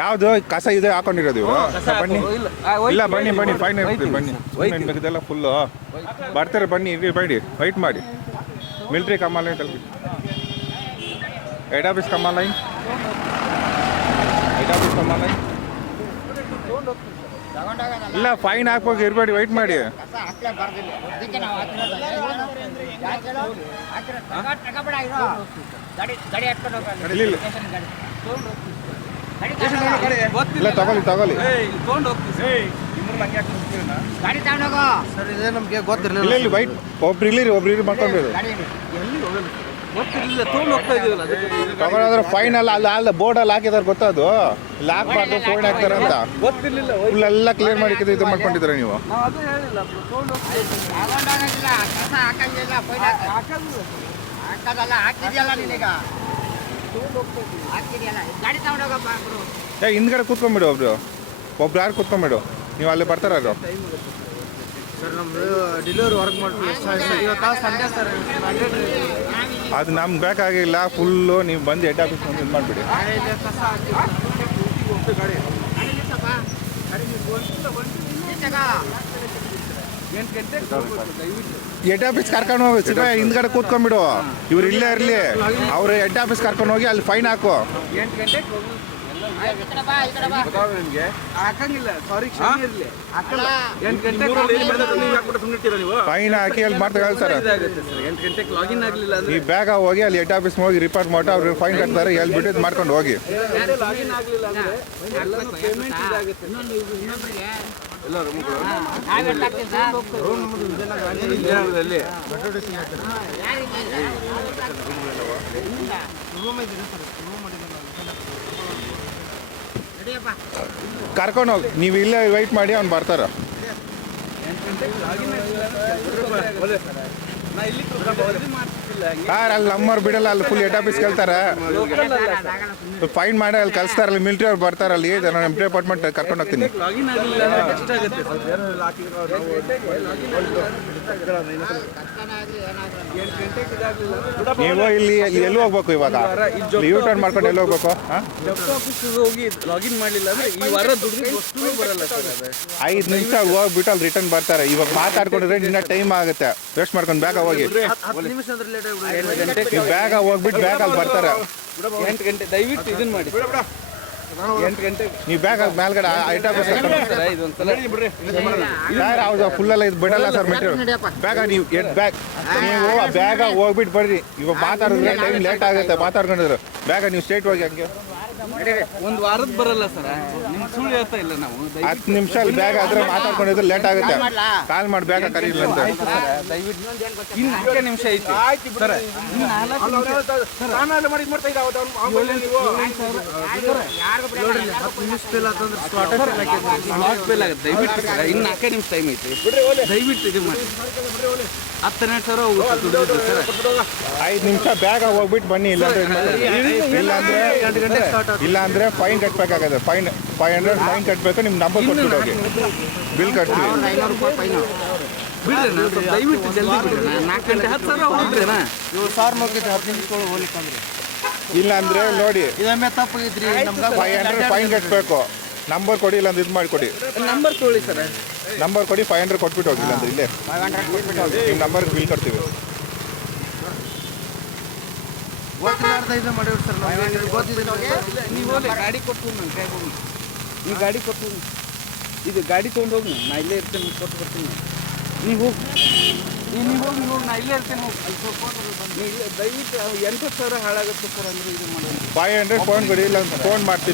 ಯಾವುದು ಕಸ ಇದೆ ಹಾಕೊಂಡಿರೋದು ಇವರು ಬನ್ನಿ ಇಲ್ಲ ಬನ್ನಿ ಬನ್ನಿ ಫೈನ್ ಇರ್ತೀವಿ ಬನ್ನಿ ಇದೆಲ್ಲ ಫುಲ್ಲು ಬರ್ತಾರೆ ಬನ್ನಿ ಇರ್ರಿ ಬೇಡಿ ವೈಟ್ ಮಾಡಿ ಮಿಲ್ಟ್ರಿ ಕಮಾಲ್ ಲೈನ್ ತಲುಪಿ ಹೆಡ್ ಆಫೀಸ್ ಕಮಾಲ್ ಲೈನ್ ಹೆಡ್ ಆಫೀಸ್ ಕಮಾಲ್ ಲೈನ್ ಇಲ್ಲ ಫೈನ್ ಹಾಕ್ಬೇಕು ಇರಬೇಡಿ ವೈಟ್ ಮಾಡಿ ಇಲ್ಲ ತಗೊಳ್ಳಿ ತಗೊಳ್ಳಿ ನಮ್ಗೆ ಗೊತ್ತಿರಲಿಲ್ಲ ಇಲ್ಲಿ ವೈಟ್ ಒಬ್ರು ಇಲ್ಲಿರಿ ಮಾಡ್ಕೊಂಡ್ರಿ ತಗೊಳ್ಳೋದ್ರೆ ಫೈನ್ ಅಲ್ಲ ಬೋರ್ಡಲ್ಲಿ ಹಾಕಿದಾರೆ ಗೊತ್ತದು ಇಲ್ಲಿ ಹಾಕ್ಬಾರ್ದು ಫೈನ್ ಹಾಕ್ತಾರೆ ಅಂತ ಫುಲ್ ಎಲ್ಲ ಕ್ಲಿಯರ್ ಮಾಡಿ ಇದು ಮಾಡ್ಕೊಂಡಿದ್ರೆ ನೀವು ಹಿಂದ್ಗಡೆ ಕೂತ್ಕೊಂಡ್ಬಿಡು ಒಬ್ರು ಯಾರು ಕೂತ್ಕೊಂಡ್ಬಿಡು ನೀವು ಅಲ್ಲಿ ಬರ್ತಾರ ಸರ್ ನಮ್ದು ಡೆಲಿವರಿ ವರ್ಕ್ ಮಾಡ್ತೀವಿ ಸಂಡೇ ಸರ್ ಅದು ನಮ್ಗೆ ಬೇಕಾಗಿಲ್ಲ ಫುಲ್ಲು ನೀವು ಬಂದು ಹೆಡ್ ಆಫೀಸ್ ಬಂದು ಇದು ಮಾಡಿಬಿಡಿ ಹೆಡ್ ಆಫೀಸ್ ಕರ್ಕೊಂಡು ಹೋಗಿ ಸಿಗ ಹಿಂದ್ಗಡೆ ಕೂತ್ಕೊಂಡ್ಬಿಡು ಇವ್ರು ಇಲ್ಲೇ ಇರಲಿ ಅವ್ರು ಹೆಡ್ ಆಫೀಸ್ ಕರ್ಕೊಂಡು ಹೋಗಿ ಅಲ್ಲಿ ಫೈನ್ ಹಾಕು ಫೈನ್ ಹಾಕಿ ಅಲ್ಲಿ ಮಾಡ್ತಾ ಹೇಳ್ತಾರೆ ಈ ಬೇಗ ಹೋಗಿ ಅಲ್ಲಿ ಹೆಡ್ ಆಫೀಸ್ ಹೋಗಿ ರಿಪೋರ್ಟ್ ಮಾಡಿ ಅವ್ರಿಗೆ ಫೈನ್ ಕಟ್ತಾರೆ ಎಲ್ಲಿ ಬಿಟ್ಟು ಮಾಡ್ಕೊಂಡು ಹೋಗಿ ಕರ್ಕೊಂಡು ಹೋಗಿ ನೀವು ಇಲ್ಲೇ ವೆಯ್ಟ್ ಮಾಡಿ ಅವ್ನು ಬರ್ತಾರ ಅಲ್ಲಿ ನಮ್ಮವ್ರು ಬಿಡಲ್ಲ ಅಲ್ಲಿ ಫುಲ್ ಹೆಡ್ ಆಫೀಸ್ ಕೇಳ್ತಾರೆ ಫೈನ್ ಮಾಡಿ ಅಲ್ಲಿ ಕಳಿಸ್ತಾರಲ್ಲ ಮಿಲಿಟರಿ ಅವ್ರು ಬರ್ತಾರಲ್ಲಿ ನಾನು ಎಂ ಡಿಪಾರ್ಟ್ಮೆಂಟ್ ಕರ್ಕೊಂಡು ಹೋಗ್ತೀನಿ ನೀವು ಇಲ್ಲಿ ಎಲ್ಲಿ ಹೋಗ್ಬೇಕು ಇವಾಗ ಯೂ ಟರ್ನ್ ಮಾಡ್ಕೊಂಡು ಎಲ್ಲಿ ಹೋಗ್ಬೇಕು ಹೋಗಿ ಲಾಗಿನ್ ಮಾಡಲಿಲ್ಲ ಅಂದ್ರೆ ಈ ವಾರ ಬರಲ್ಲ 5 ನಿಮಿಷ ಹೋಗ್ಬಿಟ್ಟು ಅಲ್ಲಿ ರಿಟರ್ನ್ ಬರ್ತಾರೆ ಇವಾಗ ಮಾತಾಡ್ಕೊಂಡಿದ್ರೆ ನಿನ್ನ ಟೈಮ್ ಆಗುತ್ತೆ ವೇಸ್ಟ್ ಮಾಡ್ಕೊಂಡು ಬೇಗ ಹೋಗಿ ನೀವು ಬೇಗ ಹೋಗ್ಬಿಟ್ಟು ಬೇಗ ಅಲ್ಲಿ ಬರ್ತಾರೆ 8 ಗಂಟೆ ದಯವಿಟ್ಟು ಇದನ್ನ ಮಾಡಿ 8 ಗಂಟೆ ನೀವು ಬೇಗ ಮೇಲ್ಗಡೆ ಐಟ್ ಆಫೀಸ್ ಹೌದು ಫುಲ್ಲೆಲ್ಲ ಇದು ಬಿಡಲ್ಲ ಸರ್ ಮೆಟೀರಿಯಲ್ ಬೇಗ ನೀವು ನೀವು ಬೇಗ ಹೋಗ್ಬಿಟ್ಟು ಬರ್ರಿ ಇವಾಗ ಮಾತಾಡಿದ್ರೆ ಟೈಮ್ ಲೇಟ್ ಆಗುತ್ತೆ ಮಾತಾಡ್ಕೊಂಡಿದ್ರು ಬೇಗ ನೀವು ಸ್ಟ್ರೇಟ್ ಹೋಗಿ ಹಂಗೆ ಒಂದು ವಾರದ ಬರಲ್ಲ ಸರ್ ನಿಮ್ಗೆ ಸುಳ್ಳು ಹೇಳ್ತಾ ಇಲ್ಲ ನಾವು 10 ನಿಮಿಷ ಅಲ್ಲಿ ಬೇಗ ಆದ್ರೆ ಮಾತಾಡ್ಕೊಂಡಿದ್ರೆ ಲೇಟ್ ಆಗುತ್ತೆ ಕಾಲ್ ಮಾಡಿ ಬೇಗ ಕರೀಲ್ಲ ಅಂತ ದಯವಿಟ್ಟು ಇನ್ನು 4 ನಿಮಿಷ ಐತಿ ಸರ್ ದಯವಿಟ್ಟು ಇನ್ನು 4 ನಿಮಿಷ ಟೈಮ್ ಐತಿ ದಯವಿಟ್ಟು ಇದು ಮಾಡಿ 10-12 ಸಾವಿರ ಸರ್ 5 ನಿಮಿಷ ಬೇಗ ಹೋಗ್ಬಿಟ್ಟು ಬನ್ನಿ ಇಲ್ಲಾಂದ್ರೆ ಫೈನ್ ಕಟ್ಬೇಕಾಗತ್ತೆ ಫೈನ್ 500 ಫೈನ್ ಕಟ್ಟಬೇಕು ನಿಮ್ಮ ನಂಬರ್ ಕೊಟ್ಬಿಟ್ಟು ಹೋಗಿ ಬಿಲ್ ಕಟ್ತೀವಿ ಬಿಡ್ರಿ ದಯವಿಟ್ಟು ಜಲ್ದಿ ಬಿಡ್ರಿ 4 ಗಂಟೆ 10 ಸಾವಿರ ಹೋಗ್ತೀರಾ 7,000 ಮುಗಿದ್ರೆ 10 ನಿಮಿಷ ಹೋಗ್ಲಿಕ್ಕಂದ್ರೆ ಇಲ್ಲಾಂದ್ರೆ ನೋಡಿ ಇದೊಮ್ಮೆ ತಪ್ಪಾಗಿದ್ರಿ ನಮ್ಗೆ 500 ಫೈನ್ ಕಟ್ಟಬೇಕು ನಂಬರ್ ಕೊಡಿ ಇಲ್ಲ ಅಂದ್ರೆ ಇದು ಮಾಡಿಕೊಡಿ ನಂಬರ್ ತೊಗೊಳ್ಳಿ ಸರ್ ನಂಬರ್ ಕೊಡಿ 500 ಕೊಟ್ಬಿಟ್ಟು ಹೋಗಿಲ್ಲ ಅಂದ್ರೆ ಇಲ್ಲೇ ನಿಮ್ಮ ನಂಬರ್ ಬಿಲ್ ಕೊಡ್ತೀವಿ ನೀವು ಗಾಡಿ ಕೊಟ್ಟು ನನ್ನ ಕೈ ಹೋಗಿ ನೀವು ಗಾಡಿ ಕೊಟ್ಟು ಇದು ಗಾಡಿ ತೊಗೊಂಡು ಹೋಗಿ ನಾ ಇಲ್ಲೇ ಇರ್ತೇನೆ ಕೊಟ್ಟು ಬರ್ತೀನಿ ನೀವು ಹೋಗಿ ನಾ ಇಲ್ಲೇ ಇರ್ತೇನೆ ಹೋಗಿ ದಯವಿಟ್ಟು 80,000 ಹಾಳಾಗುತ್ತೆ ಸರ್ ಅಂದ್ರೆ ಇದು ಮಾಡಿ 500 ಫೋನ್ ಕೊಡಿ ಇಲ್ಲ ಫೋನ್ ಮಾಡ್ತೀನಿ